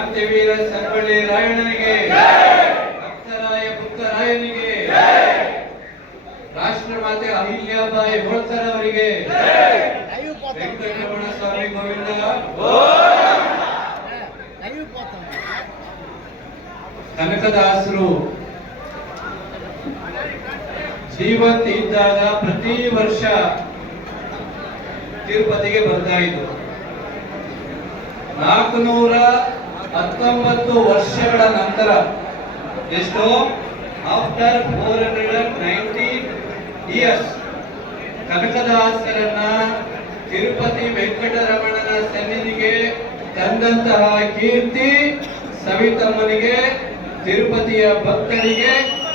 ಕ್ರಾಂತಿವೀರ ಸಂಗೊಳ್ಳಿ ರಾಯಣ್ಣನಿಗೆ. ಭಕ್ತರಾಯ ಬುಕ್ಕರಾಯನಿಗೆ ರಾಷ್ಟ್ರಮಾತೆ ಅಹಿಲ್ಯಾಬಾಯಿ ಹೋಳ್ಕರ್ ಅವರಿಗೆ ವೆಂಕಟರಮಣ ಸ್ವಾಮಿ ಗೋವಿಂದ. ಕನಕದಾಸರು ಜೀವಂತ ಇದ್ದಾಗ ಪ್ರತಿ ವರ್ಷ ತಿರುಪತಿಗೆ ಬರ್ತಾ ಇದ್ರು. ನಾಲ್ಕುನೂರ ಹತ್ತೊಂಬತ್ತು ವರ್ಷಗಳ ನಂತರ, ಎಷ್ಟು after four hundred and ninety years, ಕನಕದಾಸರನ್ನ Tirupati ವೆಂಕಟರಮಣನ ಸನ್ನಿಧಿಗೆ ತಂದಂತಹ ಕೀರ್ತಿ ಸವಿತಮ್ಮನಿಗೆ, ತಿರುಪತಿಯ ಭಕ್ತರಿಗೆ,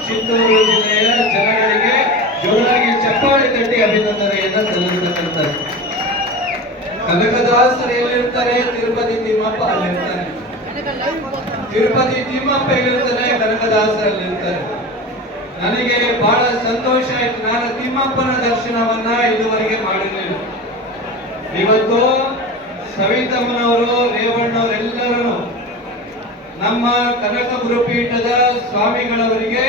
ಚಿತ್ತೂರು ಜಿಲ್ಲೆಯ ಜನಗಳಿಗೆ ಜೋರಾಗಿ ಚಪ್ಪಾಳೆ ತಟ್ಟಿ ಅಭಿನಂದನೆಯನ್ನು ಸಲ್ಲಿಸತಕ್ಕಂಥದ್ದು. ಕನಕದಾಸರು ಎಲ್ಲಿರ್ತಾರೆ? ತಿರುಪತಿ ತಿಮ್ಮಪ್ಪ ಅಲ್ಲಿರ್ತಾನೆ ತಿರುಪತಿ ತಿಮ್ಮಪ್ಪ ಎಲ್ಲಿರ್ತಾನೆ ಕನಕದಾಸರಲ್ಲಿರ್ತಾರೆ ನನಗೆ ಬಹಳ ಸಂತೋಷ ಆಯ್ತು. ನಾನು ತಿಮ್ಮಪ್ಪನ ದರ್ಶನವನ್ನ ಇದುವರೆಗೆ ಮಾಡಿರಲಿಲ್ಲ. ಇವತ್ತು ಸವಿತಮ್ಮನವರು ರೇವಣ್ಣವರೆಲ್ಲರೂ ನಮ್ಮ ಕನಕ ಗುರುಪೀಠದ ಸ್ವಾಮಿಗಳವರಿಗೆ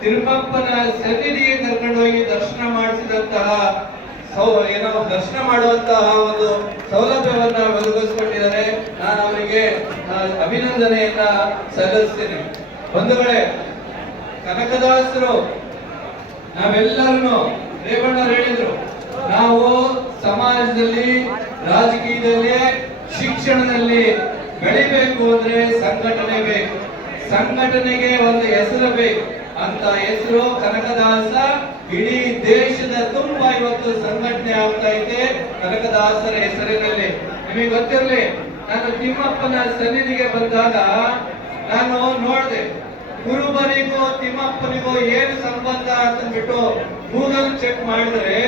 ತಿರುಪಪ್ಪನ ಸನ್ನಿಧಿಗೆ ಕರ್ಕೊಂಡು ಹೋಗಿ ದರ್ಶನ ಮಾಡಿಸಿದಂತಹ ಏನೋ ದರ್ಶನ ಮಾಡುವಂತಹ ಒಂದು ಸೌಲಭ್ಯವನ್ನ ಆ, ಅಭಿನಂದನೆಯನ್ನ ಸಲ್ಲಿಸ್ತೇನೆ. ಬಂಧುಗಳೇ, ಕನಕದಾಸರು, ನಾವೆಲ್ಲರನ್ನು ರೇವಣ್ಣರು ಹೇಳಿದ್ರು. ನಾವು ಸಮಾಜದಲ್ಲಿ, ರಾಜಕೀಯದಲ್ಲಿ, ಶಿಕ್ಷಣದಲ್ಲಿ ಬೆಳಿಬೇಕು ಅಂದ್ರೆ ಸಂಘಟನೆ ಬೇಕು. ಸಂಘಟನೆಗೆ ಒಂದು ಹೆಸರು ಬೇಕು. ಅಂತ ಹೆಸರು ಕನಕದಾಸ ಇಡೀ ದೇಶದ ತುಂಬಾ ಇವತ್ತು ಸಂಘಟನೆ ಆಗ್ತಾ ಇದೆ ಕನಕದಾಸರ ಹೆಸರಿನಲ್ಲಿ. ನಿಮಗೆ ಗೊತ್ತಿರಲಿ ನಾನು ತಿಮ್ಮಪ್ಪನ ಸನ್ನಿಧಿಗೆ ಬಂದಾಗ ನಾನು ನೋಡಿದೆ ಕುರುಬರಿಗೂ ತಿಮ್ಮಪ್ಪನಿಗೂ ಏನು ಸಂಬಂಧ ಅಂತಂದ್ಬಿಟ್ಟು ಗೂಗಲ್ ಚೆಕ್ ಮಾಡಿದರೆ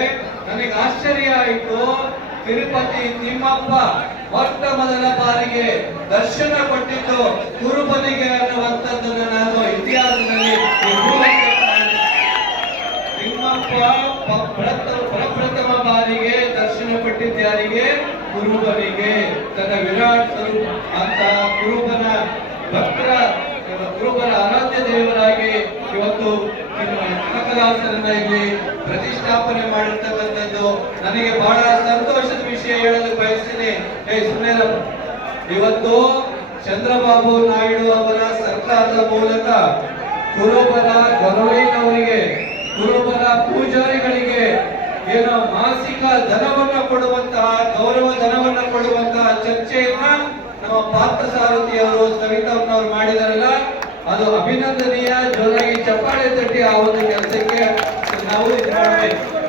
ನನಗೆ ಆಶ್ಚರ್ಯ ಆಯಿತು. ತಿರುಪತಿ ತಿಮ್ಮಪ್ಪ ಮೊಟ್ಟ ಮೊದಲ ಬಾರಿಗೆ ದರ್ಶನ ಕೊಟ್ಟಿದ್ದು ಕುರುಬನಿಗೆ ಅನ್ನುವಂಥದ್ದನ್ನ ನಾನು ಇತಿಹಾಸದಲ್ಲಿ. ತಿಮ್ಮಪ್ಪ ಪ್ರಪ್ರಥಮ ಬಾರಿಗೆ ದರ್ಶನ ಕೊಟ್ಟಿದ್ದಾರಿಗೆ ಕುರುಬನಿಗೆ ತನ್ನ ವಿರಾಟ್ ಸ್ವರೂಪ ಅಂತ ಕುರುಬನ ಭಕ್ತರ ಕುರುಬನ ಆರಾಧ್ಯ ದೇವರಾಗಿ ಇವತ್ತು ಕನಕದಾಸರನ್ನ ಇಲ್ಲಿ ಪ್ರತಿಷ್ಠಾಪನೆ ಮಾಡಿರ್ತಕ್ಕಂಥದ್ದು. ನನಗೆ ಬಹಳ ಸಂತೋಷದ ವಿಷಯ ಹೇಳಲು ಬಯಸ್ತೀನಿ. ಏ ಸುಮ್ಮನೆ ಇವತ್ತು ಚಂದ್ರಬಾಬು ನಾಯ್ಡು ಅವರ ಸರ್ಕಾರದ ಮೂಲಕ ಕುರುಬರ ಗೊರವೈನವರಿಗೆ ಕುರುಬರ ಪೂಜಾರಿಗಳಿಗೆ ಏನೋ ಮಾಸಿಕ ಧನವನ್ನ ಕೊಡುವಂತಹ ಗೌರವ ಕೊಡುವಂತಹ ಚರ್ಚೆಯನ್ನ ನಮ್ಮ ಪಾತ್ರ ಸಾರಥಿ ಅವರು ಸವಿತಾ ಮಾಡಿದಾರಲ್ಲ, ಅದು ಅಭಿನಂದನೀಯ. ಜೊತೆಗೆ ಚಪ್ಪಾಳೆ ತಟ್ಟಿ ಆ ಒಂದು ಕೆಲಸಕ್ಕೆ ನಾವು ಮಾಡಬೇಕು